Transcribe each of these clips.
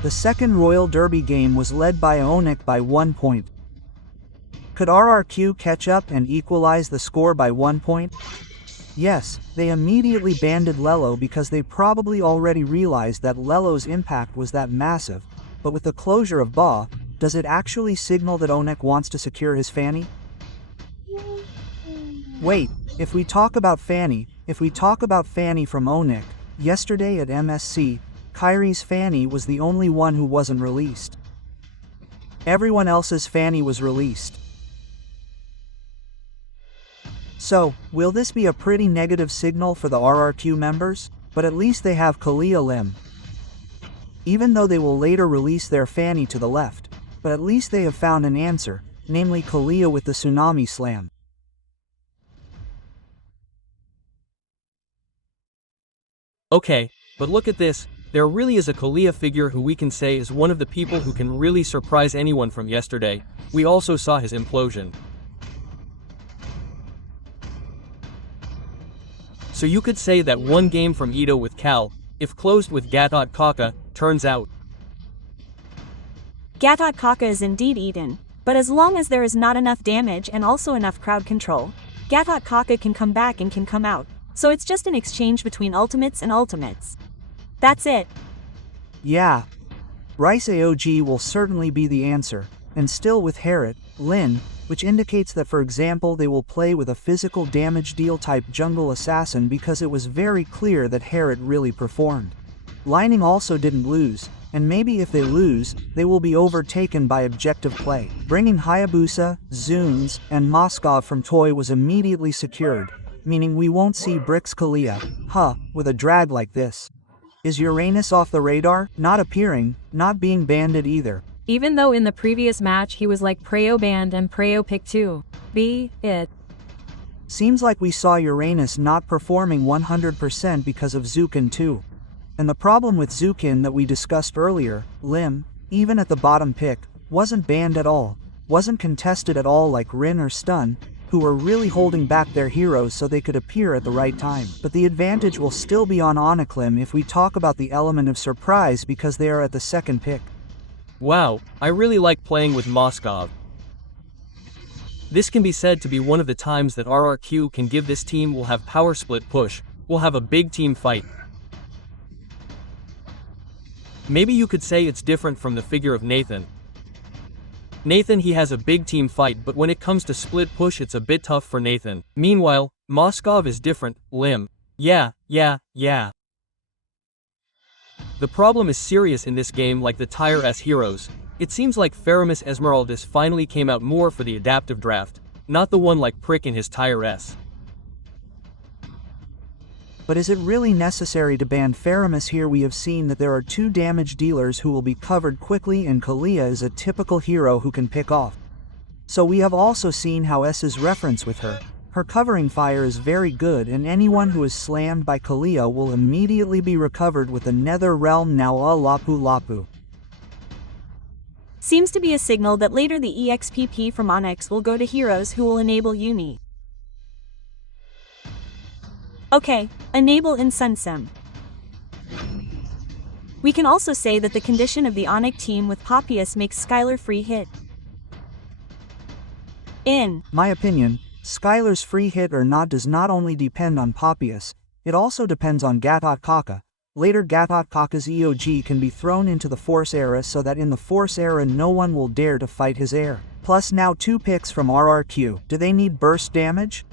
The second Royal Derby game was led by ONIC by 1 point. Could RRQ catch up and equalize the score by 1 point? Yes, they immediately banded Lelo because they probably already realized that Lelo's impact was that massive, but with the closure of Ba, does it actually signal that ONIC wants to secure his Fanny? Wait, if we talk about Fanny from ONIC, yesterday at MSC, Kyrie's Fanny was the only one who wasn't released. Everyone else's Fanny was released. So, will this be a pretty negative signal for the RRQ members? But at least they have Kalia Lim. Even though they will later release their Fanny to the left, but at least they have found an answer, namely Kalia with the Tsunami Slam. Okay, but look at this, there really is a Kalia figure who we can say is one of the people who can really surprise anyone from yesterday. We also saw his implosion. So you could say that one game from Ito with Cal, if closed with Gatot Kaka, turns out. Gatot Kaka is indeed eaten, but as long as there is not enough damage and also enough crowd control, Gatot Kaka can come back and can come out, so it's just an exchange between ultimates and ultimates. That's it. Yeah. Rice AOG will certainly be the answer, and still with Harriet, Lin, which indicates that for example they will play with a physical damage deal type jungle assassin because it was very clear that Harriet really performed. Lining also didn't lose, and maybe if they lose, they will be overtaken by objective play. Bringing Hayabusa, Zunes, and Moskov from Toy was immediately secured, meaning we won't see Brix Kalia, with a drag like this. Is Uranus off the radar? Not appearing, not being banded either. Even though in the previous match he was like Preo banned and Preo pick 2. It seems like we saw Uranus not performing 100% because of Zukin too. And the problem with Zukin that we discussed earlier, Lim, even at the bottom pick, wasn't banned at all, wasn't contested at all like Rin or Stun, who were really holding back their heroes so they could appear at the right time. But the advantage will still be on Oniclim if we talk about the element of surprise because they are at the second pick. Wow, I really like playing with Moskov. This can be said to be one of the times that RRQ can give this team will have power split push, will have a big team fight. Maybe you could say it's different from the figure of Nathan. Nathan he has a big team fight but when it comes to split push it's a bit tough for Nathan. Meanwhile, Moskov is different, Lim. Yeah. The problem is serious in this game like the Tier S heroes. It seems like Faramis Esmeraldis finally came out more for the adaptive draft, not the one like Prick in his Tier S. But is it really necessary to ban Faramis here? We have seen that there are 2 damage dealers who will be covered quickly and Kalia is a typical hero who can pick off. So we have also seen how S's reference with her. Her covering fire is very good and anyone who is slammed by Kalia will immediately be recovered with the Nether Realm now Lapu Lapu. Seems to be a signal that later the EXPP from Onyx will go to heroes who will enable Uni. Okay, enable in Sunsim. We can also say that the condition of the Onyx team with Poppius makes Skylar free hit. In my opinion, Skylar's free hit or not does not only depend on Poppius, it also depends on Gatot Kaka. Later Gatot Kaka's EOG can be thrown into the Force era so that in the Force era no one will dare to fight his heir. Plus now 2 picks from RRQ. Do they need burst damage?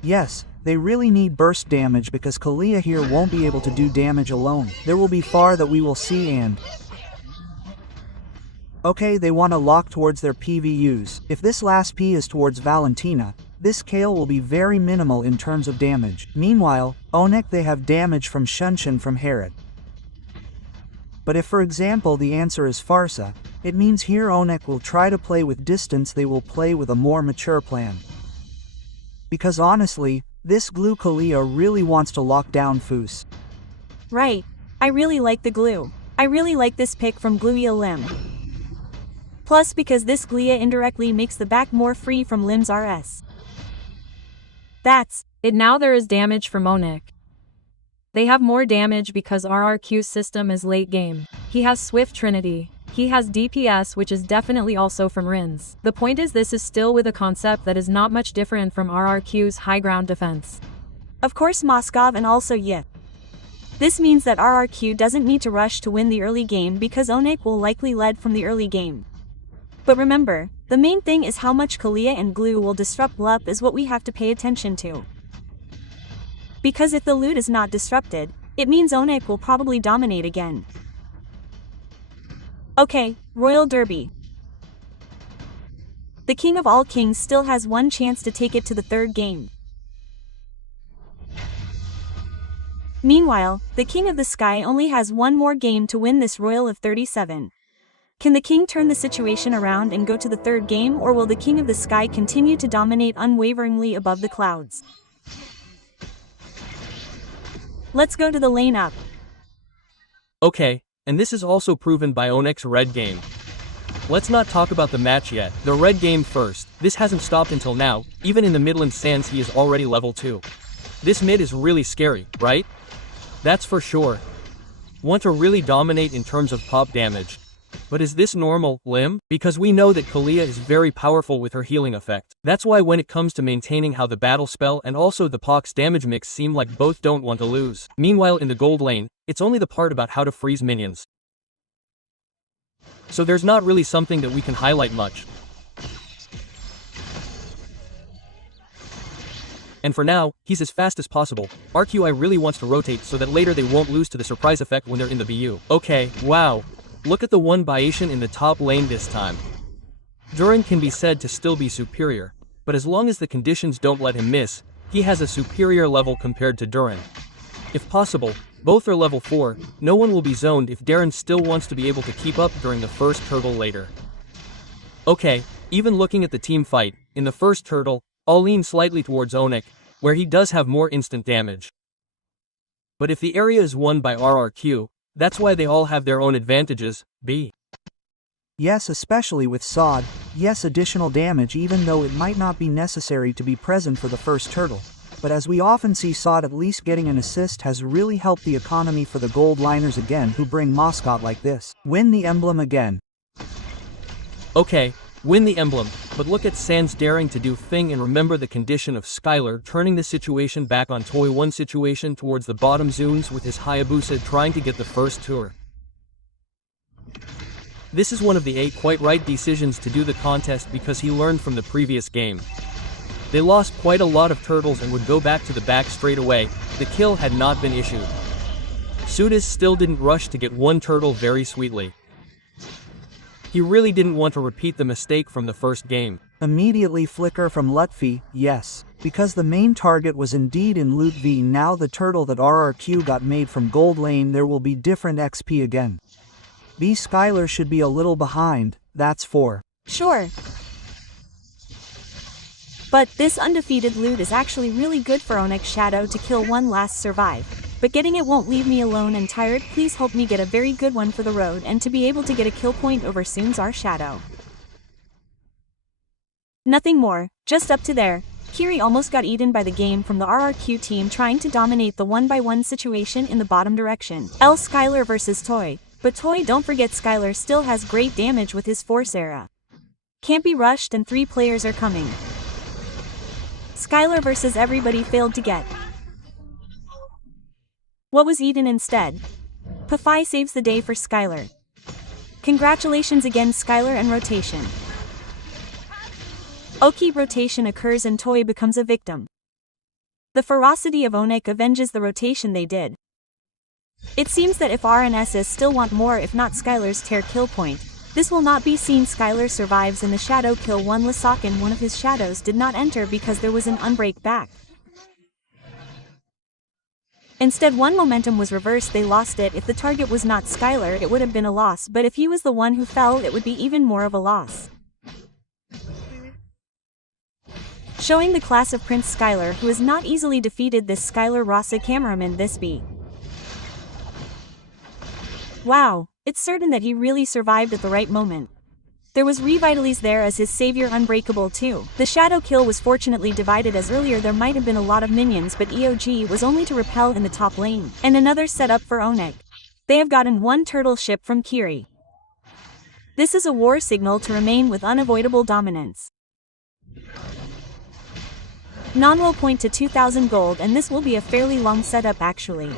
Yes, they really need burst damage because Kalia here won't be able to do damage alone. There will be far that we will see and... Okay, they want to lock towards their PVUs. If this last P is towards Valentina, this Kale will be very minimal in terms of damage. Meanwhile, ONIC they have damage from Shunshin from Herod. But if for example the answer is Farsa, it means here ONIC will try to play with distance, they will play with a more mature plan. Because honestly, this glue Kalia really wants to lock down Foos. Right, I really like the glue. I really like this pick from Gluia Lim. Plus because this Glia indirectly makes the back more free from Lim's RS. That's it. Now there is damage from ONIC. They have more damage because RRQ's system is late game. He has Swift Trinity. He has DPS, which is definitely also from Rins. The point is, this is still with a concept that is not much different from RRQ's high ground defense. Of course, Moskov and also Yip. This means that RRQ doesn't need to rush to win the early game because ONIC will likely lead from the early game. But remember, the main thing is how much Kalia and Glue will disrupt LUP is what we have to pay attention to. Because if the loot is not disrupted, it means ONIC will probably dominate again. Okay, Royal Derby. The King of all Kings still has one chance to take it to the third game. Meanwhile, the King of the Sky only has one more game to win this Royal of 37. Can the King turn the situation around and go to the third game, or will the King of the Sky continue to dominate unwaveringly above the clouds? Let's go to the lane up. Okay, and this is also proven by ONIC's red game. Let's not talk about the match yet, the red game first. This hasn't stopped until now, even in the Midland Sands he is already level 2. This mid is really scary, right? That's for sure. Want to really dominate in terms of pop damage. But is this normal, Lim? Because we know that Kalia is very powerful with her healing effect. That's why when it comes to maintaining how the battle spell and also the Pox damage mix seem like both don't want to lose. Meanwhile in the gold lane, it's only the part about how to freeze minions. So there's not really something that we can highlight much. And for now, he's as fast as possible. RQI really wants to rotate so that later they won't lose to the surprise effect when they're in the BU. Okay, wow. Look at the one Bayesian in the top lane this time. Durin can be said to still be superior, but as long as the conditions don't let him miss, he has a superior level compared to Durin. If possible, both are level 4, no one will be zoned if Darren still wants to be able to keep up during the first turtle later. Okay, even looking at the team fight, in the first turtle, I'll lean slightly towards ONIC, where he does have more instant damage. But if the area is won by RRQ, that's why they all have their own advantages. Yes, especially with Sod, yes, additional damage even though it might not be necessary to be present for the first turtle. But as we often see, Sod at least getting an assist has really helped the economy for the gold liners again who bring Moscot like this. Win the emblem again. Okay, win the emblem, but look at Sans daring to do thing and remember the condition of Skylar turning the situation back on Toy 1 situation towards the bottom zones with his Hayabusa trying to get the first tour. This is one of the 8 quite right decisions to do the contest because he learned from the previous game. They lost quite a lot of turtles and would go back to the back straight away, the kill had not been issued. Sudis still didn't rush to get one turtle very sweetly. He really didn't want to repeat the mistake from the first game. Immediately flicker from Lutfi, yes, because the main target was indeed in Loot V. Now the turtle that RRQ got made from gold lane, there will be different XP again. B Skylar should be a little behind, that's for sure. But this undefeated loot is actually really good for ONIC Shadow to kill one last survive. But getting it won't leave me alone and tired. Please help me get a very good one for the road and to be able to get a kill point over Soon's our Shadow. Nothing more, just up to there. Kiri almost got eaten by the game from the RRQ team trying to dominate the 1-by-1 situation in the bottom direction. L Skylar versus Toy. But Toy, don't forget Skylar still has great damage with his Force Era. Can't be rushed and 3 players are coming. Skylar versus everybody failed to get. What was eaten instead? Pafai saves the day for Skylar. Congratulations again Skylar and rotation. Oki rotation occurs and Toy becomes a victim. The ferocity of ONIC avenges the rotation they did. It seems that if RNSs still want more if not Skylar's tear kill point, this will not be seen. Skylar survives in the shadow kill 1 Lasakin. One of his shadows did not enter because there was an unbreak back. Instead, one momentum was reversed, they lost it. If the target was not Skylar, it would have been a loss, but if he was the one who fell, it would be even more of a loss. Showing the class of Prince Skylar, who is not easily defeated. This Skylar Rasa cameraman, this be. Wow, it's certain that he really survived at the right moment. There was Revitalize there as his savior Unbreakable too. The shadow kill was fortunately divided as earlier there might have been a lot of minions but EOG was only to repel in the top lane. And another setup for ONIC. They have gotten one turtle ship from Kiri. This is a war signal to remain with unavoidable dominance. Non will point to 2000 gold and this will be a fairly long setup actually.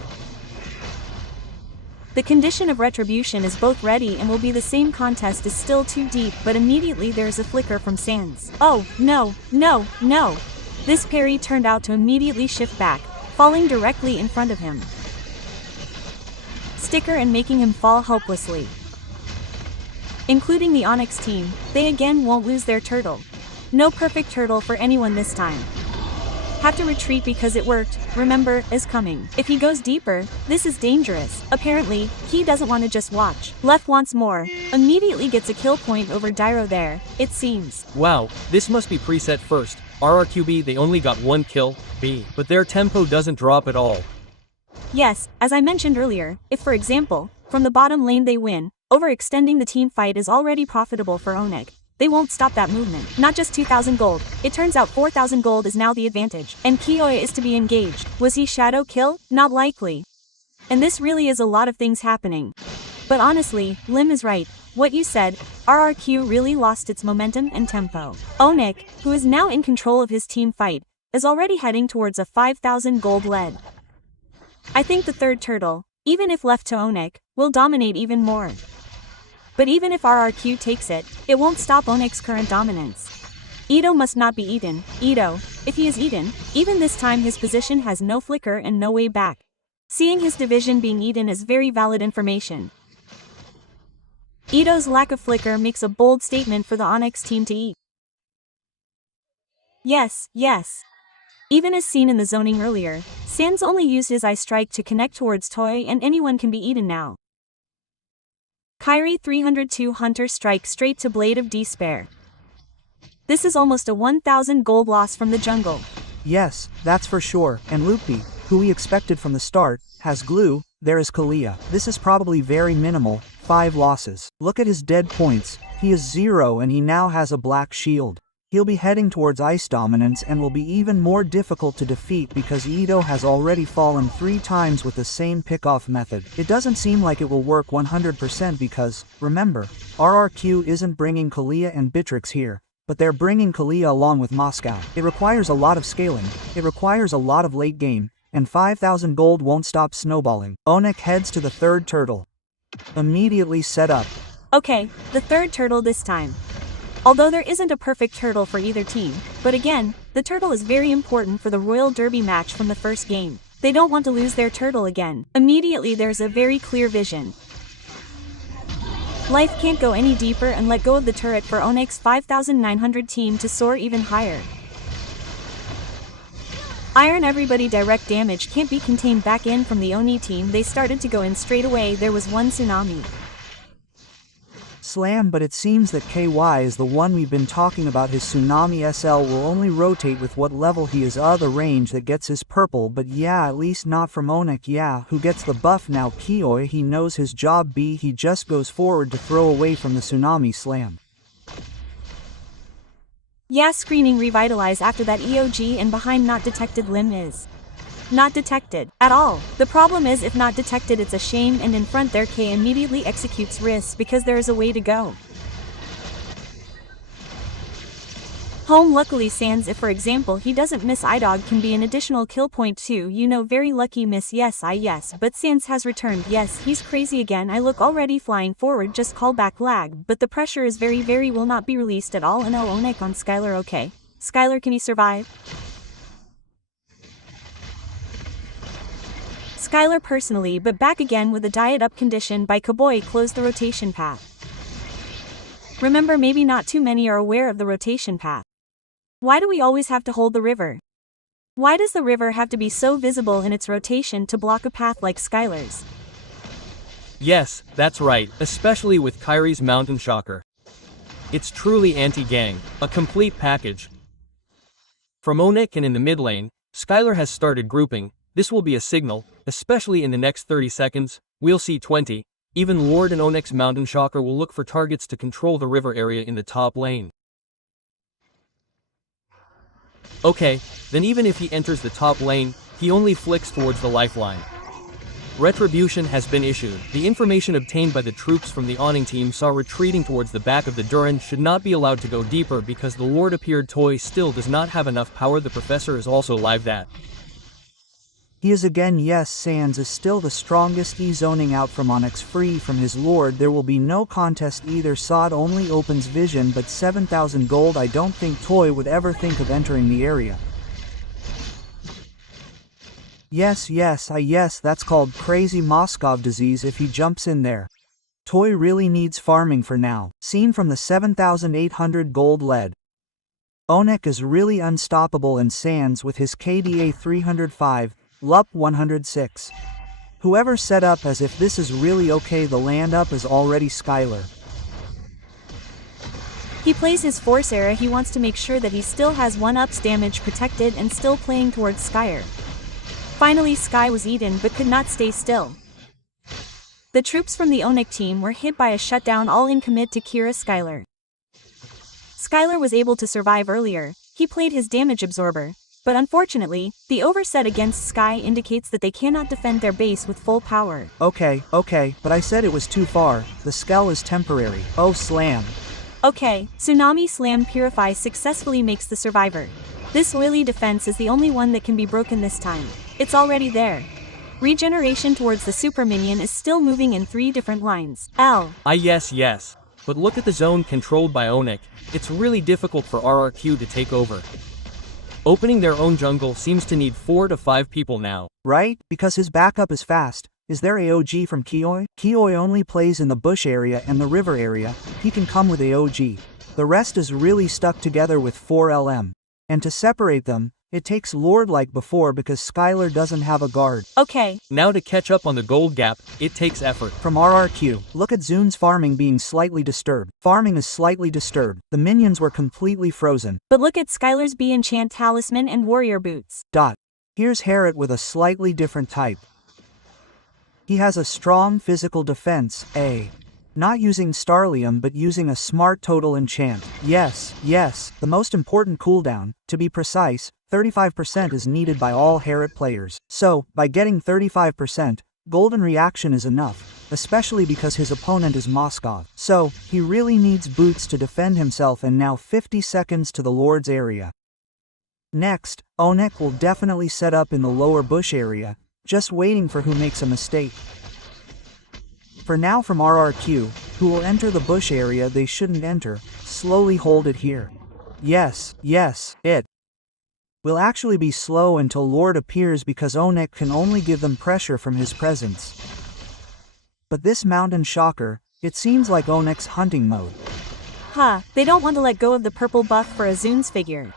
The condition of retribution is both ready and will be the same. Contest is still too deep but immediately there is a flicker from Sans. Oh, no, no, no. This parry turned out to immediately shift back, falling directly in front of him. Sticker and making him fall helplessly. Including the ONIC team, they again won't lose their turtle. No perfect turtle for anyone this time. Have to retreat because it worked, remember, is coming. If he goes deeper, this is dangerous. Apparently, he doesn't want to just watch. Left wants more. Immediately gets a kill point over Dyro there, it seems. Wow, this must be preset first. RRQB they only got one kill, B, but their tempo doesn't drop at all. Yes, as I mentioned earlier, if for example, from the bottom lane they win, overextending the team fight is already profitable for ONIC. They won't stop that movement. Not just 2000 gold, it turns out 4000 gold is now the advantage. And Kiyoya is to be engaged. Was he shadow kill? Not likely. And this really is a lot of things happening. But honestly, Lim is right. What you said, RRQ really lost its momentum and tempo. ONIC, who is now in control of his team fight, is already heading towards a 5000 gold lead. I think the third turtle, even if left to ONIC, will dominate even more. But even if RRQ takes it, it won't stop ONIC's current dominance. Ito must not be eaten. Ito, if he is eaten, even this time his position has no flicker and no way back. Seeing his division being eaten is very valid information. Ito's lack of flicker makes a bold statement for the ONIC team to eat. Yes, yes. Even as seen in the zoning earlier, Sans only used his Eye Strike to connect towards Toy and anyone can be eaten now. Kyrie 302 Hunter strike straight to Blade of Despair. This is almost a 1000 gold loss from the jungle. Yes, that's for sure, and Lupi, who we expected from the start, has glue. There is Kalia. This is probably very minimal, 5 losses. Look at his dead points, he is 0 and he now has a black shield. He'll be heading towards ice dominance and will be even more difficult to defeat because Ito has already fallen 3 times with the same pickoff method. It doesn't seem like it will work 100% because, remember, RRQ isn't bringing Kalia and Bitrix here, but they're bringing Kalia along with Moscow. It requires a lot of scaling, it requires a lot of late game, and 5000 gold won't stop snowballing. ONIC heads to the third turtle. Immediately set up. Okay, the third turtle this time. Although there isn't a perfect turtle for either team, but again, the turtle is very important for the Royal Derby match from the first game. They don't want to lose their turtle again. Immediately there's a very clear vision. Life can't go any deeper and let go of the turret for ONIC's 5900 team to soar even higher. Iron everybody direct damage can't be contained back in from the ONI team. They started to go in straight away. There was one tsunami. Slam, but it seems that KY is the one we've been talking about. His Tsunami SL will only rotate with what level he is the range that gets his purple, but yeah, at least not from ONIC. Yeah, who gets the buff now? Kioi, he knows his job. B, he just goes forward to throw away from the Tsunami Slam. Yeah, screening Revitalize after that EOG and behind not detected. Lim is not detected at all. The problem is if not detected it's a shame, and in front there K immediately executes risks because there is a way to go home. Luckily Sans, if for example he doesn't miss, iDog can be an additional kill point too, you know, very lucky miss. Yes, but Sans has returned. Yes, he's crazy again. I look already flying forward, just call back lag, but the pressure is very will not be released at all. And ONIC on Skylar. Okay, Skylar, can he survive? Skylar personally, but back again with a diet up condition by Kaboy. Close the rotation path. Remember, maybe not too many are aware of the rotation path. Why do we always have to hold the river? Why does the river have to be so visible in its rotation to block a path like Skylar's? Yes, that's right, especially with Kyrie's Mountain Shocker. It's truly anti-gang, a complete package. From ONIC and in the mid lane, Skylar has started grouping. This will be a signal, especially in the next 30 seconds, we'll see 20, Even Lord and ONIC's Mountain Shocker will look for targets to control the river area in the top lane. Okay, then even if he enters the top lane, he only flicks towards the lifeline. Retribution has been issued. The information obtained by the troops from the awning team saw retreating towards the back of the Duran should not be allowed to go deeper because the Lord appeared toy still does not have enough power. The professor is also live that. He is again. Yes, Sans is still the strongest. E-zoning out from ONIC free from his Lord. There will be no contest either. Sod only opens vision but 7,000 gold. I don't think Toy would ever think of entering the area. Yes, that's called crazy Moskov disease if he jumps in there. Toy really needs farming for now. Seen from the 7,800 gold lead. ONIC is really unstoppable and Sans with his KDA 305, LUP 106. Whoever set up as if this is really okay. The land up is already Skylar. He plays his force era. He wants to make sure that he still has 1-ups damage protected and still playing towards Skyer. Finally Sky was eaten but could not stay still. The troops from the ONIC team were hit by a shutdown. All in commit to Kira Skylar. Skylar was able to survive earlier. He played his damage absorber. But unfortunately, the overset against Sky indicates that they cannot defend their base with full power. Okay, but I said it was too far. The skull is temporary. Oh slam. Okay, Tsunami Slam Purify successfully makes the survivor. This oily defense is the only one that can be broken this time. It's already there. Regeneration towards the super minion is still moving in 3 different lines. L. Yes. But look at the zone controlled by ONIC. It's really difficult for RRQ to take over. Opening their own jungle seems to need 4 to 5 people now. Right? Because his backup is fast. Is there AOG from Kioi? Kioi only plays in the bush area and the river area. He can come with AOG. The rest is really stuck together with 4 LM. And to separate them, it takes Lord like before because Skylar doesn't have a guard. Okay. Now to catch up on the gold gap, it takes effort. From RRQ, look at Zun's farming being slightly disturbed. Farming is slightly disturbed. The minions were completely frozen. But look at Skylar's B enchant talisman and warrior boots. Here's Harriet with a slightly different type. He has a strong physical defense, not using Starlium but using a smart total enchant. Yes, the most important cooldown, to be precise, 35% is needed by all Harriet players. So, by getting 35%, golden reaction is enough, especially because his opponent is Moskov. So, he really needs boots to defend himself and now 50 seconds to the Lord's area. Next, ONIC will definitely set up in the lower bush area, just waiting for who makes a mistake. For now from RRQ, who will enter the bush area they shouldn't enter, slowly hold it here. Yes, it will actually be slow until Lord appears because ONIC can only give them pressure from his presence. But this Mountain Shocker, it seems like ONIC's hunting mode. They don't want to let go of the purple buff for Azun's figure.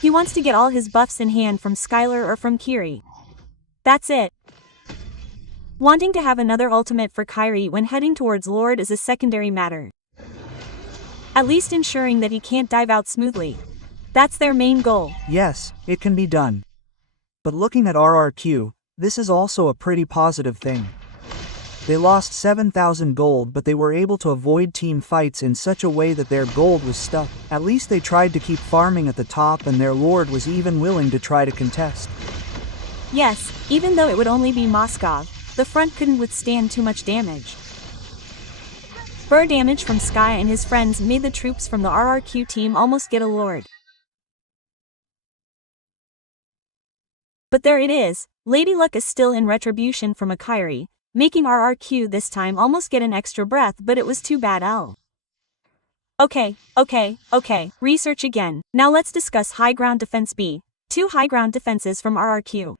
He wants to get all his buffs in hand from Skylar or from Kiri. That's it. Wanting to have another ultimate for Kyrie when heading towards Lord is a secondary matter. At least ensuring that he can't dive out smoothly. That's their main goal. Yes, it can be done. But looking at RRQ, this is also a pretty positive thing. They lost 7,000 gold but they were able to avoid team fights in such a way that their gold was stuck. At least they tried to keep farming at the top and their Lord was even willing to try to contest. Yes, even though it would only be Moskov, the front couldn't withstand too much damage. Burr damage from Sky and his friends made the troops from the RRQ team almost get a Lord. But there it is, Lady Luck is still in retribution from a Kyrie, making RRQ this time almost get an extra breath but it was too bad. Okay, research again. Now let's discuss high ground defense B. 2 high ground defenses from RRQ.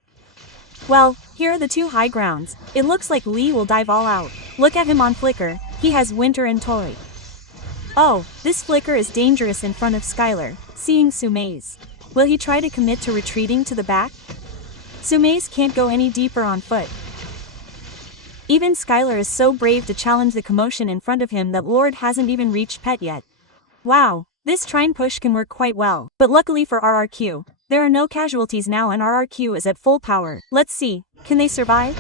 Well, here are the 2 high grounds. It looks like Lee will dive all out. Look at him on Flicker, he has Winter and Toy. Oh, this Flicker is dangerous in front of Skylar, seeing Sumaze. Will he try to commit to retreating to the back? Sumaze can't go any deeper on foot. Even Skylar is so brave to challenge the commotion in front of him that Lord hasn't even reached Pet yet. Wow, this trine push can work quite well. But luckily for RRQ, there are no casualties now and RRQ is at full power. Let's see, can they survive?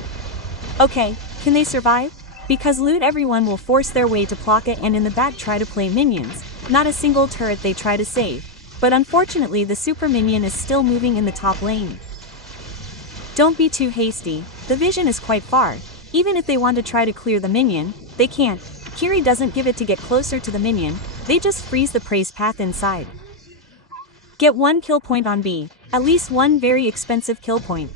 Okay, can they survive? Because loot everyone will force their way to Plaka and in the back try to play minions, not a single turret they try to save. But unfortunately the super minion is still moving in the top lane. Don't be too hasty, the vision is quite far. Even if they want to try to clear the minion, they can't. Kiri doesn't give it to get closer to the minion, they just freeze the prey's path inside. Get one kill point on B, at least one very expensive kill point.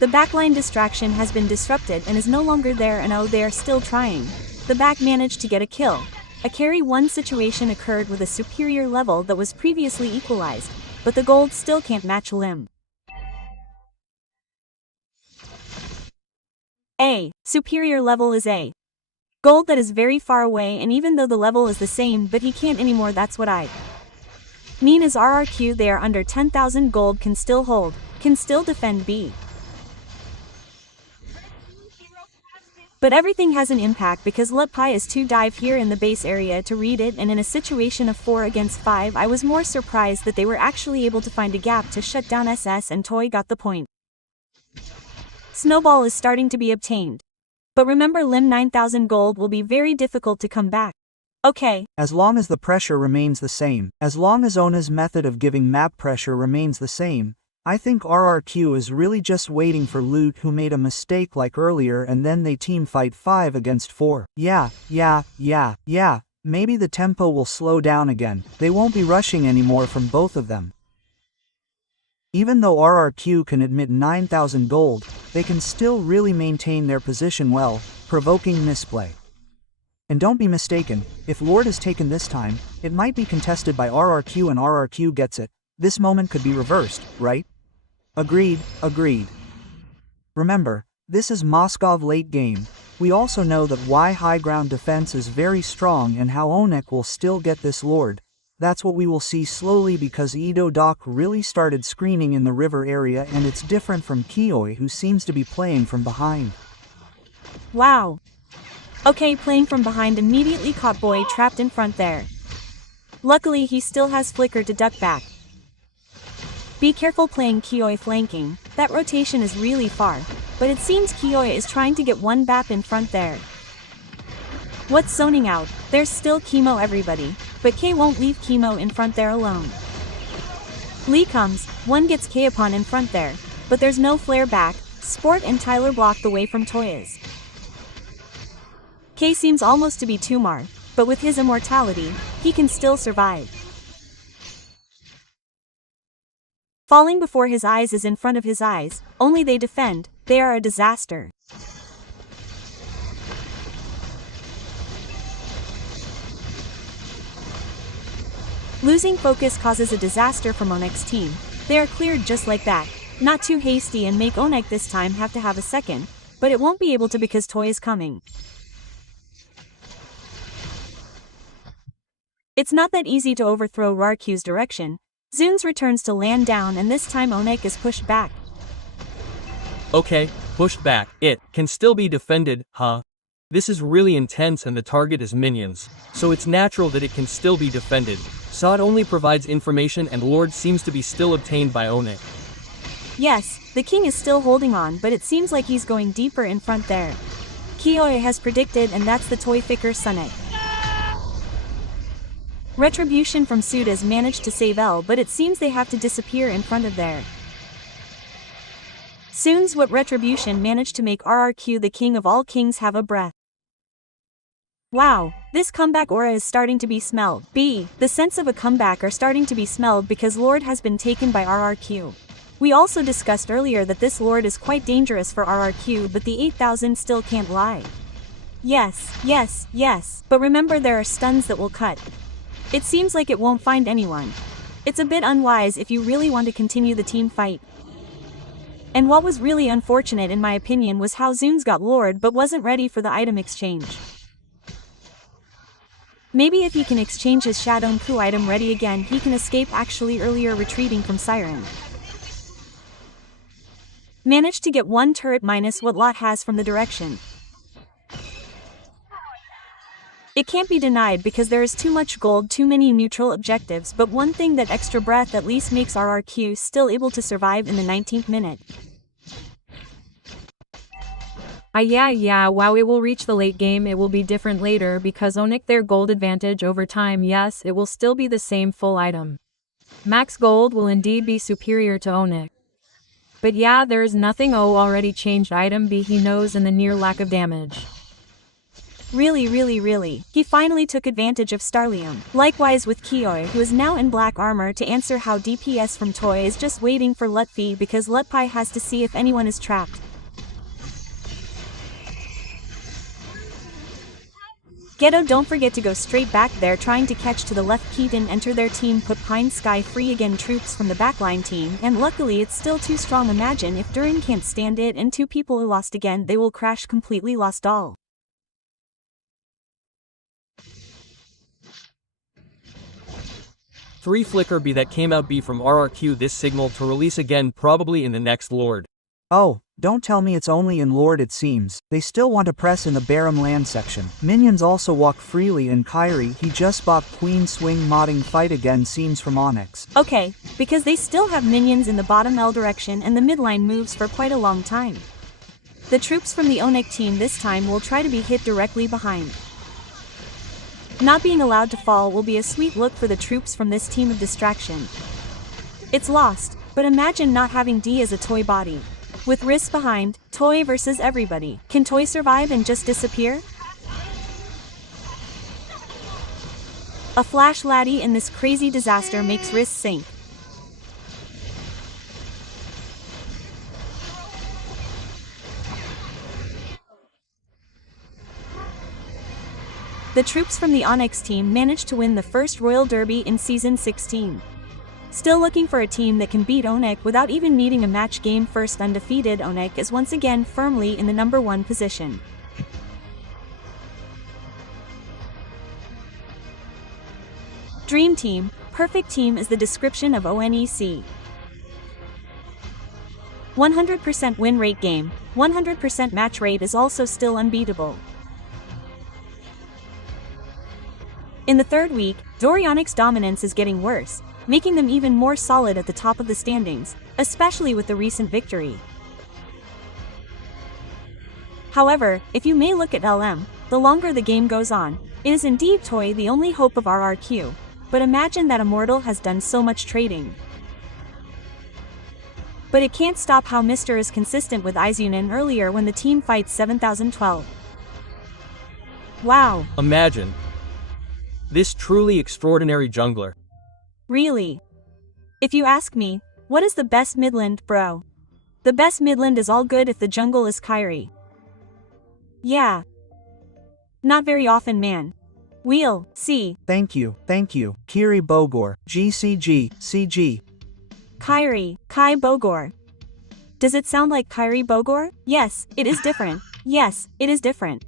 The backline distraction has been disrupted and is no longer there, and oh, they are still trying. The back managed to get a kill. A carry 1 situation occurred with a superior level that was previously equalized, but the gold still can't match Lim. A. Superior level is A. Gold that is very far away, and even though the level is the same but he can't anymore, that's what I mean is RRQ. They are under 10,000 gold, can still hold, can still defend B. But everything has an impact because Lutpai is to dive here in the base area to read it, and in a situation of 4 against 5 I was more surprised that they were actually able to find a gap to shut down SS, and Toy got the point. Snowball is starting to be obtained. But remember, Lim 9,000 gold will be very difficult to come back. Okay. As long as the pressure remains the same, as long as Ona's method of giving map pressure remains the same, I think RRQ is really just waiting for Loot, who made a mistake like earlier and then they team fight 5 against 4. Yeah, maybe the tempo will slow down again, they won't be rushing anymore from both of them. Even though RRQ can admit 9,000 gold, they can still really maintain their position well, provoking misplay. And don't be mistaken, if Lord is taken this time, it might be contested by RRQ and RRQ gets it. This moment could be reversed, right? Agreed. Remember, this is Moscow late game. We also know that Y high ground defense is very strong and how ONIC will still get this Lord. That's what we will see slowly because Edo Doc really started screening in the river area, and it's different from Kioi, who seems to be playing from behind. Wow. Okay, playing from behind immediately caught Boy trapped in front there. Luckily he still has Flicker to duck back. Be careful playing Kioi flanking, that rotation is really far, but it seems Kioi is trying to get one BAP in front there. What's zoning out? There's still Chemo everybody, but K won't leave Chemo in front there alone. Lee comes, one gets K upon in front there, but there's no flare back. Sport and Tyler block the way from Toyas. K seems almost to be Tumar, but with his immortality, he can still survive. Falling before his eyes is in front of his eyes, only they defend, they are a disaster. Losing focus causes a disaster from ONIC's team. They are cleared just like that. Not too hasty and make ONIC this time have to have a second, but it won't be able to because Toy is coming. It's not that easy to overthrow RRQ's direction. Zunes returns to land down, and this time ONIC is pushed back. Okay, pushed back. It can still be defended, huh? This is really intense and the target is minions, so it's natural that it can still be defended. Sod only provides information and Lord seems to be still obtained by ONIC. Yes, the king is still holding on, but it seems like he's going deeper in front there. Kioi has predicted, and that's the Toy Ficker Sunet. Retribution from Sudas managed to save L, but it seems they have to disappear in front of there. Soon's what Retribution managed to make RRQ the king of all kings have a breath. Wow, this comeback aura is starting to be smelled. B. The sense of a comeback are starting to be smelled because Lord has been taken by RRQ. We also discussed earlier that this Lord is quite dangerous for RRQ, but the 8,000 still can't lie. Yes, but remember there are stuns that will cut. It seems like it won't find anyone. It's a bit unwise if you really want to continue the team fight. And what was really unfortunate in my opinion was how Zunes got Lord but wasn't ready for the item exchange. Maybe if he can exchange his Shadow Coup item ready again, he can escape actually earlier retreating from Siren. Managed to get one turret minus what Lot has from the direction. It can't be denied because there is too much gold, too many neutral objectives, but one thing that extra breath at least makes RRQ still able to survive in the 19th minute. Yeah, wow, it will reach the late game, it will be different later because ONIC their gold advantage over time, yes, it will still be the same full item. Max gold will indeed be superior to ONIC. But yeah, there is nothing already changed item B he knows and the near lack of damage. Really. He finally took advantage of Starlium. Likewise with Kioi, who is now in black armor to answer how DPS from Toy is just waiting for Lutfi because Lutpi has to see if anyone is trapped. Ghetto, don't forget to go straight back there trying to catch to the left. Keaton enter their team put Pine Sky free again troops from the backline team and luckily it's still too strong. Imagine if Durin can't stand it and two people are lost again, they will crash completely lost all. Three flicker B that came out B from RRQ this signal to release again probably in the next Lord. Oh, don't tell me it's only in Lord it seems. They still want to press in the Barum land section. Minions also walk freely in Kyrie. He just bought Queen Swing modding fight again seems from Onyx. Okay, because they still have minions in the bottom L direction and the midline moves for quite a long time. The troops from the ONIC team this time will try to be hit directly behind. Not being allowed to fall will be a sweet look for the troops from this team of distraction. It's lost, but imagine not having D as a toy body. With Riss behind, Toy versus everybody. Can Toy survive and just disappear? A flash laddie in this crazy disaster makes Riss sink. The troops from the Onyx team managed to win the first Royal Derby in Season 16. Still looking for a team that can beat ONIC without even needing a match game. First undefeated ONIC is once again firmly in the number 1 position. Dream Team, perfect team is the description of ONEC. 100% win rate game, 100% match rate is also still unbeatable. In the third week, Dorionic's dominance is getting worse, making them even more solid at the top of the standings, especially with the recent victory. However, if you may look at LM, the longer the game goes on, it is indeed Toy the only hope of RRQ, but imagine that Immortal has done so much trading. But it can't stop how Mr. is consistent with Izunin earlier when the team fights 7012. Wow. Imagine this truly extraordinary jungler. Really? If you ask me, what is the best Midland, bro? The best Midland is all good if the jungle is Kyrie. Yeah. Not very often, man. We'll see. Thank you. Kiri Bogor, GCG, CG. Kyrie, Kai Bogor. Does it sound like Kyrie Bogor? Yes, it is different. Yes, it is different.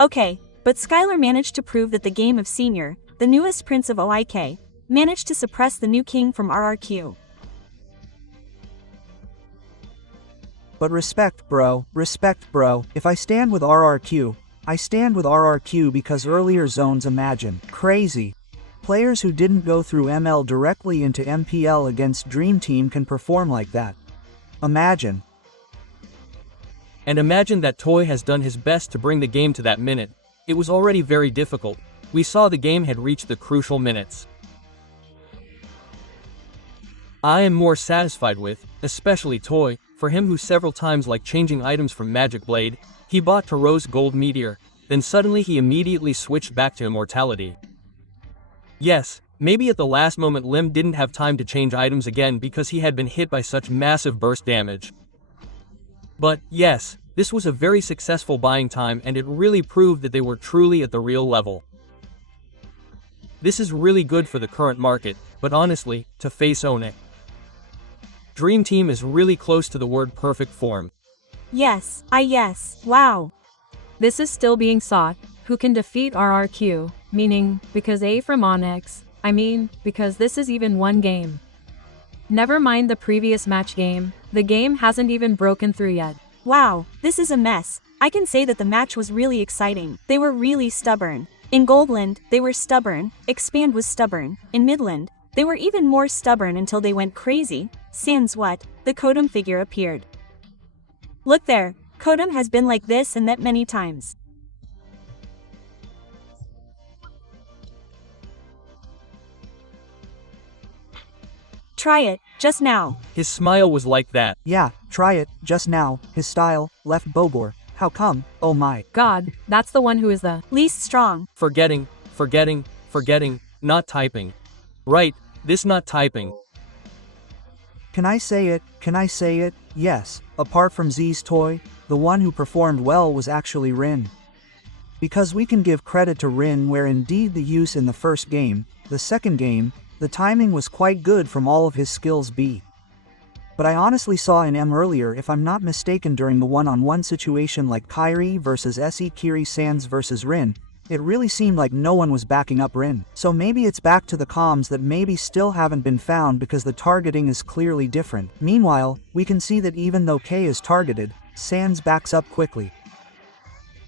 Okay, but Skylar managed to prove that the game of Senior, the newest prince of OIK, managed to suppress the new king from RRQ. But respect bro, if I stand with RRQ, I stand with RRQ because earlier zones imagine, crazy. Players who didn't go through ML directly into MPL against Dream Team can perform like that. Imagine. And imagine that Toy has done his best to bring the game to that minute. It was already very difficult. We saw the game had reached the crucial minutes. I am more satisfied with, especially Toy, for him who several times like changing items from Magic Blade, he bought to Rose Gold Meteor, then suddenly he immediately switched back to Immortality. Yes, maybe at the last moment Lim didn't have time to change items again because he had been hit by such massive burst damage. But, yes, this was a very successful buying time and it really proved that they were truly at the real level. This is really good for the current market, but honestly, to face ONIC, Dream Team is really close to the word perfect form. Yes, wow. This is still being sought, who can defeat RRQ, meaning, because A from Onyx, because this is even one game. Never mind the previous match game, the game hasn't even broken through yet. Wow, this is a mess. I can say that the match was really exciting. They were really stubborn. In Goldland, they were stubborn, Expand was stubborn, in Midland, they were even more stubborn until they went crazy, sans what, the Kodum figure appeared. Look there, Kodam has been like this and that many times. Try it, just now. His smile was like that. Yeah, try it, just now, his style, left Bobor. How come, oh my. God, that's the one who is the Least strong. Forgetting, not typing. Right, this not typing. Can I say it, yes, apart from Z's toy, the one who performed well was actually Rin. Because we can give credit to Rin where indeed the use in the first game, the second game, the timing was quite good from all of his skills B. But I honestly saw in M earlier if I'm not mistaken during the one-on-one situation like Kairi versus SE Kiri Sans versus Rin, it really seemed like no one was backing up Rin. So maybe it's back to the comms that maybe still haven't been found because the targeting is clearly different. Meanwhile, we can see that even though K is targeted, Sans backs up quickly.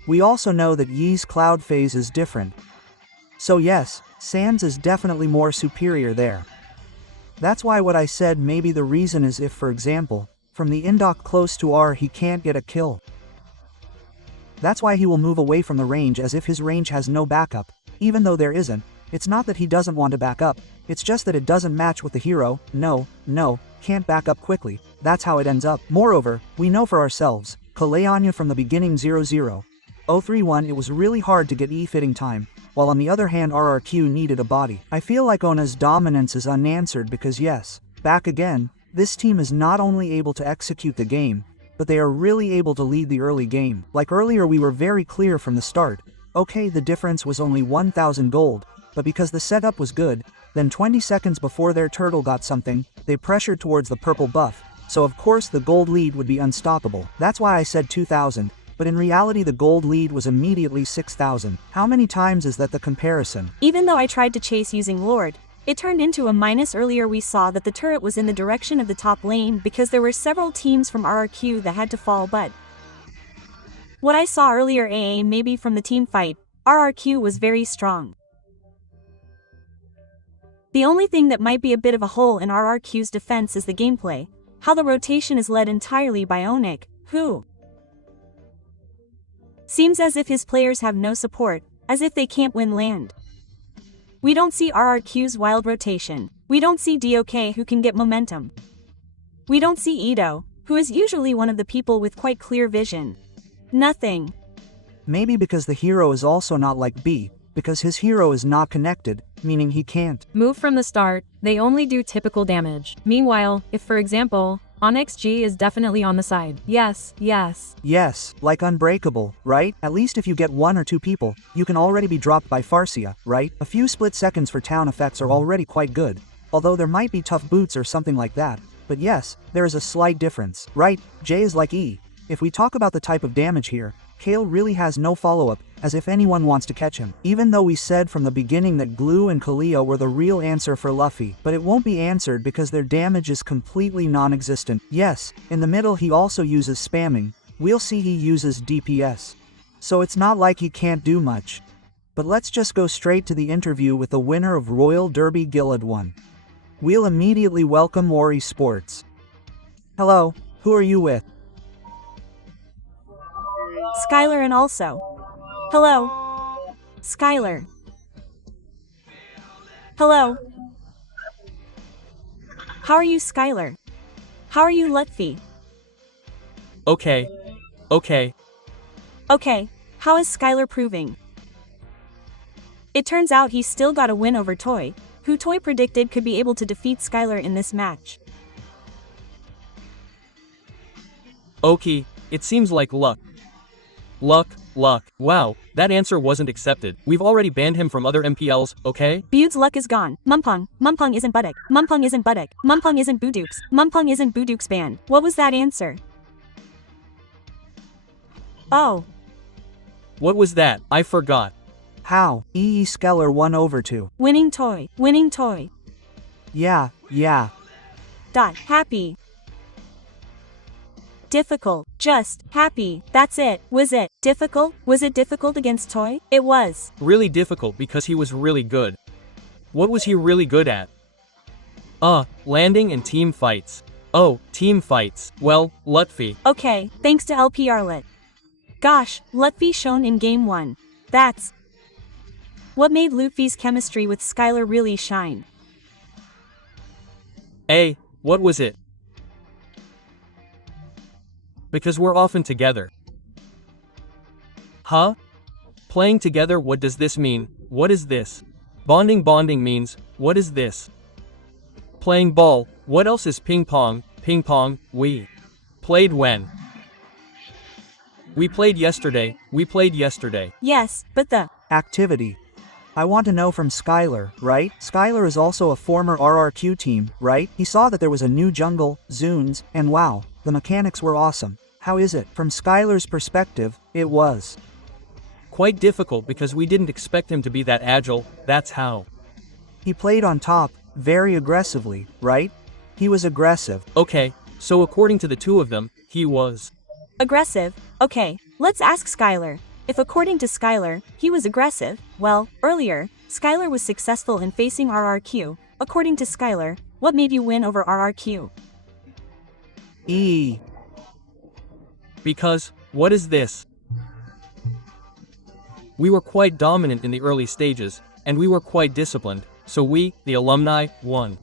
We also know that Yi's cloud phase is different. So yes, Sans is definitely more superior there. That's why what I said maybe the reason is if for example, from the indock close to R he can't get a kill. That's why he will move away from the range as if his range has no backup, even though there isn't. It's not that he doesn't want to back up, it's just that it doesn't match with the hero. No, can't back up quickly, that's how it ends up. Moreover, we know for ourselves, Kaleanya from the beginning 0-0-0-3-1 it was really hard to get E fitting time, while on the other hand RRQ needed a body. I feel like Ona's dominance is unanswered because yes, back again, this team is not only able to execute the game, but they are really able to lead the early game. Like earlier we were very clear from the start, okay the difference was only 1000 gold, but because the setup was good, then 20 seconds before their turtle got something, they pressured towards the purple buff, so of course the gold lead would be unstoppable. That's why I said 2000, but in reality the gold lead was immediately 6000. How many times is that the comparison? Even though I tried to chase using Lord, it turned into a minus. Earlier we saw that the turret was in the direction of the top lane because there were several teams from RRQ that had to fall, but what I saw earlier maybe from the team fight, RRQ was very strong. The only thing that might be a bit of a hole in RRQ's defense is the gameplay, how the rotation is led entirely by ONIC, who seems as if his players have no support, as if they can't win land. We don't see RRQ's wild rotation. We don't see DOK who can get momentum. We don't see Ito, who is usually one of the people with quite clear vision. Nothing. Maybe because the hero is also not like B, because his hero is not connected, meaning he can't move from the start, they only do typical damage. Meanwhile, if for example, ONIC's G is definitely on the side. Yes, like Unbreakable, right? At least if you get 1 or 2 people, you can already be dropped by Farsia, right? A few split seconds for town effects are already quite good, although there might be tough boots or something like that, but yes, there is a slight difference, right? J is like E. If we talk about the type of damage here, Kale really has no follow-up, as if anyone wants to catch him. Even though we said from the beginning that Glue and Kalia were the real answer for Luffy, but it won't be answered because their damage is completely non-existent. Yes, in the middle he also uses spamming, we'll see he uses DPS. So it's not like he can't do much. But let's just go straight to the interview with the winner of Royal Derby Gilad 1. We'll immediately welcome Ori Sports. Hello, who are you with? Skylar and also. Hello. Skylar. Hello. How are you, Skylar? How are you, Lutfi? Okay. Okay, how is Skylar proving? It turns out he still got a win over Toy, who Toy predicted could be able to defeat Skylar in this match. Okay, it seems like luck. Luck. Wow, that answer wasn't accepted. We've already banned him from other MPLs, okay? Bude's luck is gone. Mumpung isn't Budok. Mumpung isn't Buduk's. Mumpung isn't Buduk's ban. What was that answer? Oh. What was that? I forgot. How? EE Skeller 1/2. Winning Toy. Yeah. Happy. Difficult. Just happy. That's it. Was it difficult? Was it difficult against Toy? It was. Really difficult because he was really good. What was he really good at? Landing and team fights. Oh, team fights. Well, Lutfi. Okay, thanks to LP Arlet. Gosh, Lutfi shown in Game 1. That's what made Luffy's chemistry with Skylar really shine. What was it? Because we're often together. Huh? Playing together, what does this mean? What is this? Bonding means, what is this? Playing ball, what else is ping pong? Ping pong, we played when? We played yesterday. Yes, but the Activity. I want to know from Skylar, right? Skylar is also a former RRQ team, right? He saw that there was a new jungle, Zunes, and wow, the mechanics were awesome. How is it? From Skylar's perspective, it was quite difficult because we didn't expect him to be that agile, that's how. He played on top, very aggressively, right? He was aggressive. Okay, so according to the two of them, he was aggressive. Okay, let's ask Skylar. If according to Skylar, he was aggressive, well, earlier, Skylar was successful in facing RRQ. According to Skylar, what made you win over RRQ? Because, what is this? We were quite dominant in the early stages, and we were quite disciplined, so we, the alumni, won.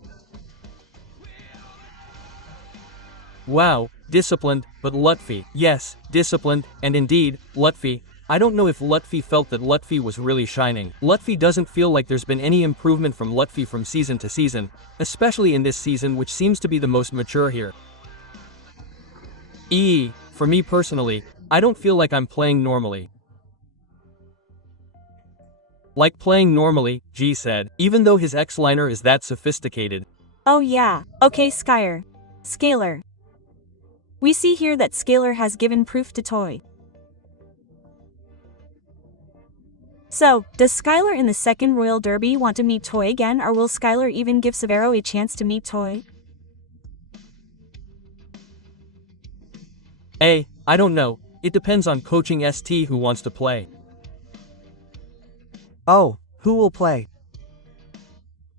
Wow, disciplined, but Lutfi. Yes, disciplined, and indeed, Lutfi. I don't know if Lutfi felt that Lutfi was really shining. Lutfi doesn't feel like there's been any improvement from Lutfi from season to season, especially in this season, which seems to be the most mature here. For me personally, I don't feel like I'm playing normally. Like playing normally, G said, even though his X-liner is that sophisticated. Oh yeah, okay Scalar. We see here that Scalar has given proof to Toy. So, does Skylar in the second Royal Derby want to meet Toy again, or will Skylar even give Severo a chance to meet Toy? I don't know, it depends on coaching ST who wants to play. Oh, who will play?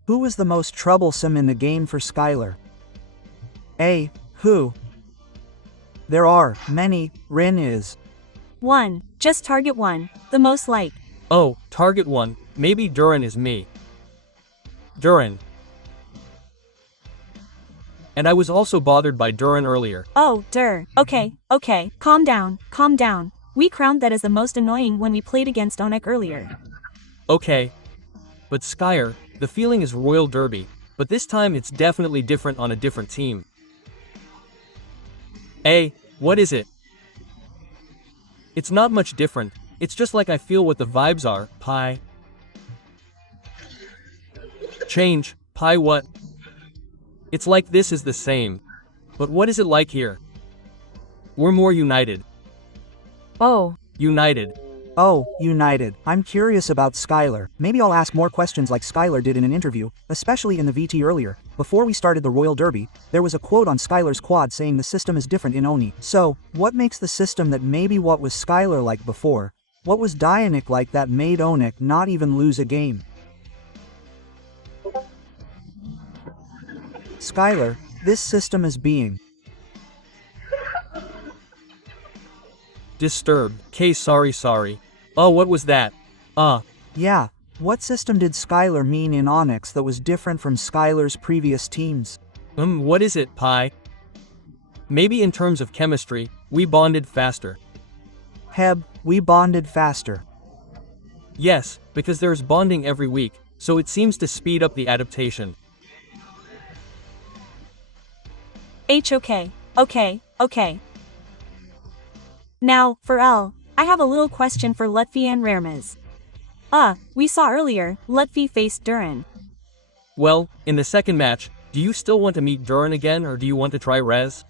Who was the most troublesome in the game for Skylar? Who? There are many, Rin is. One, just target one, the most like. Oh, target one, maybe Duran is me. Duran. And I was also bothered by Duran earlier. Oh, okay, calm down. We crowned that as the most annoying when we played against ONIC earlier. Okay. But Skyer, the feeling is Royal Derby, but this time it's definitely different on a different team. What is it? It's not much different, it's just like I feel what the vibes are, Pi. Change, Pi what? It's like this is the same. But what is it like here? We're more united. Oh. United. Oh, united. I'm curious about Skylar. Maybe I'll ask more questions like Skylar did in an interview, especially in the VT earlier. Before we started the Royal Derby, there was a quote on Skylar's quad saying the system is different in ONI. So, what makes the system that maybe what was Skylar like before? What was Dianic like that made ONIC not even lose a game? Skylar, this system is being disturbed. Sorry. Oh, what was that? Yeah, what system did Skylar mean in Onyx that was different from Skylar's previous teams? What is it, Pi? Maybe in terms of chemistry, we bonded faster. Heb, we bonded faster. Yes, because there's bonding every week, so it seems to speed up the adaptation. Okay. Now, for L, I have a little question for Lutfi and Rermez. We saw earlier, Lutfi faced Duran. Well, in the second match, do you still want to meet Duran again or do you want to try Rez?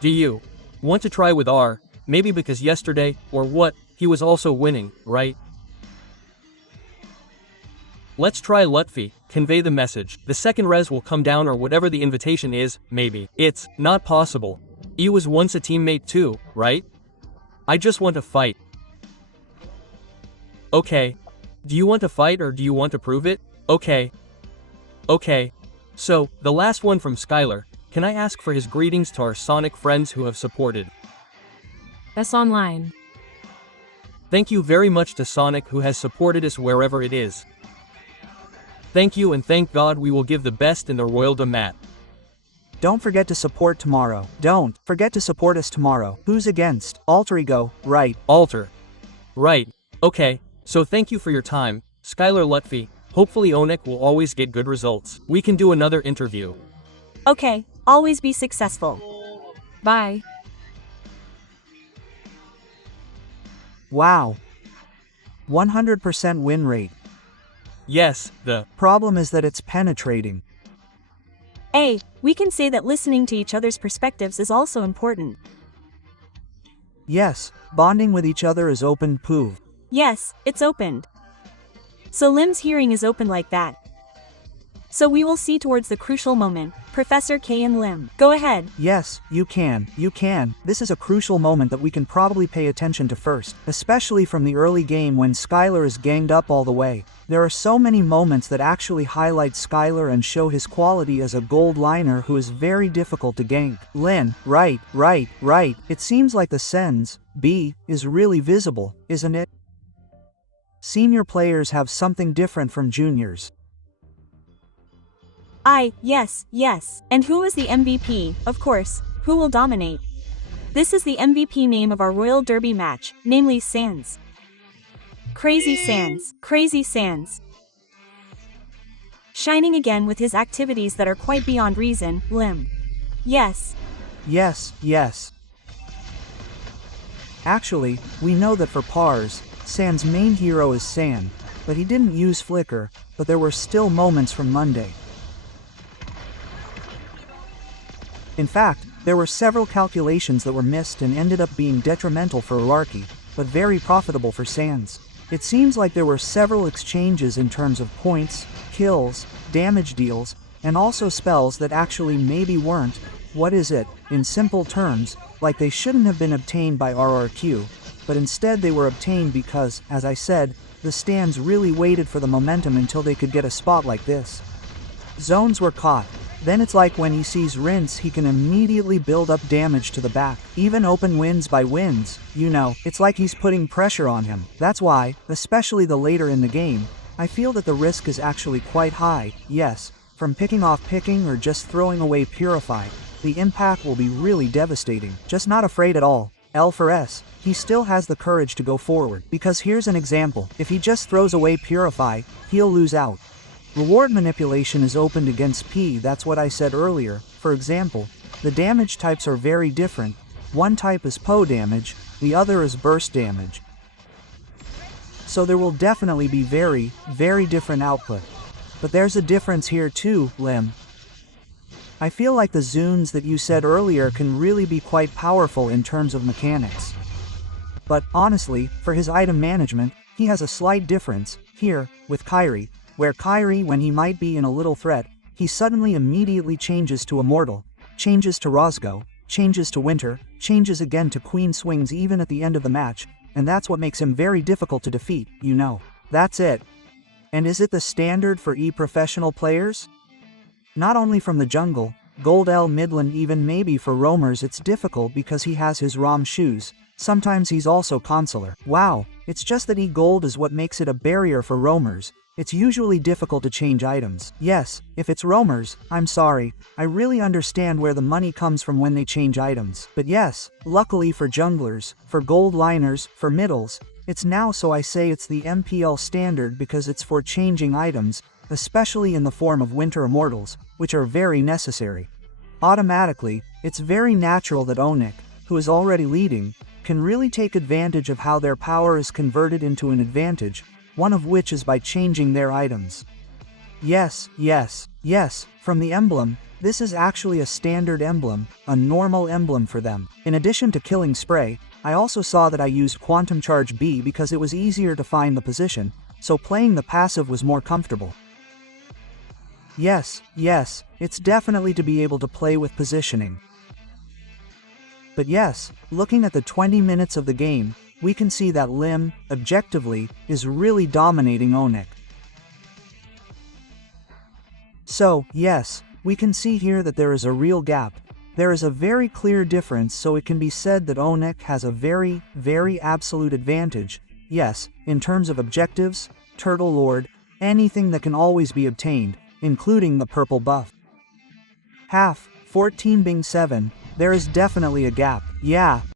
Do you want to try with R, maybe because yesterday, or what, he was also winning, right? Let's try Lutfi, convey the message. The second Rez will come down or whatever the invitation is, maybe. It's not possible. E was once a teammate too, right? I just want to fight. Okay. Do you want to fight or do you want to prove it? Okay. So, the last one from Skylar, Can I ask for his greetings to our Sonic friends who have supported? S Online. Thank you very much to Sonic who has supported us wherever it is. Thank you and thank God we will give the best in the Royal Mat. Don't forget to support tomorrow. Don't forget to support us tomorrow. Who's against? Alter Ego, right. Alter. Right. Okay, so thank you for your time, Skylar Lutfi. Hopefully ONIC will always get good results. We can do another interview. Okay, always be successful. Bye. Wow. 100% win rate. Yes, the Problem is that it's penetrating. We can say that listening to each other's perspectives is also important. Yes, bonding with each other is open poo. Yes, it's opened. So Lim's hearing is open like that. So we will see towards the crucial moment. Professor K and Lim, go ahead. Yes, you can. This is a crucial moment that we can probably pay attention to first, especially from the early game when Skylar is ganged up all the way. There are so many moments that actually highlight Skylar and show his quality as a gold liner who is very difficult to gank. Lin, right. It seems like the Sens, B, is really visible, isn't it? Senior players have something different from juniors. Yes. And who is the MVP? Of course, who will dominate? This is the MVP name of our Royal Derby match, namely Sans. Crazy Sans. Shining again with his activities that are quite beyond reason, Lim. Yes. Actually, we know that for Pars, Sans' main hero is San, but he didn't use Flicker, but there were still moments from Monday. In fact, there were several calculations that were missed and ended up being detrimental for RRQ, but very profitable for Sans. It seems like there were several exchanges in terms of points, kills, damage deals, and also spells that actually maybe weren't, in simple terms, like they shouldn't have been obtained by RRQ, but instead they were obtained because, as I said, the stands really waited for the momentum until they could get a spot like this. Zones were caught. Then it's like when he sees Rinse he can immediately build up damage to the back. Even open wins by wins, it's like he's putting pressure on him. That's why, especially the later in the game, I feel that the risk is actually quite high. Yes, from picking off picking or just throwing away Purify, the impact will be really devastating. Just not afraid at all. L for S, he still has the courage to go forward. Because here's an example, if he just throws away Purify, he'll lose out. Reward manipulation is opened against P, that's what I said earlier. For example, the damage types are very different. One type is PO damage, the other is burst damage. So there will definitely be very different output. But there's a difference here too, Lim. I feel like the Zunes that you said earlier can really be quite powerful in terms of mechanics. But honestly, for his item management, he has a slight difference, here, with Kyrie, where Kyrie, when he might be in a little threat, he suddenly immediately changes to Immortal, changes to Rosgo, changes to Winter, changes again to Queen Swings even at the end of the match, and that's what makes him very difficult to defeat, That's it. And is it the standard for professional players? Not only from the jungle, Gold L Midland, even maybe for roamers it's difficult because he has his ROM shoes. Sometimes he's also consular. Wow, it's just that Gold is what makes it a barrier for roamers. It's usually difficult to change items. Yes, if it's roamers, I'm sorry, I really understand where the money comes from when they change items. But yes, luckily for junglers, for gold liners, for middles, it's now, so I say it's the MPL standard because it's for changing items, especially in the form of Winter Immortals, which are very necessary. Automatically, it's very natural that ONIC, who is already leading, can really take advantage of how their power is converted into an advantage, one of which is by changing their items. Yes, from the emblem, this is actually a standard emblem, a normal emblem for them. In addition to killing Spray, I also saw that I used Quantum Charge B because it was easier to find the position, so playing the passive was more comfortable. Yes, it's definitely to be able to play with positioning. But yes, looking at the 20 minutes of the game, we can see that Lim, objectively, is really dominating ONIC. So, yes, We can see here that there is a real gap. There is a very clear difference, so it can be said that ONIC has a very, very absolute advantage. Yes, in terms of objectives, Turtle Lord, anything that can always be obtained, including the purple buff. Half, 14 being 7, there is definitely a gap. Yeah,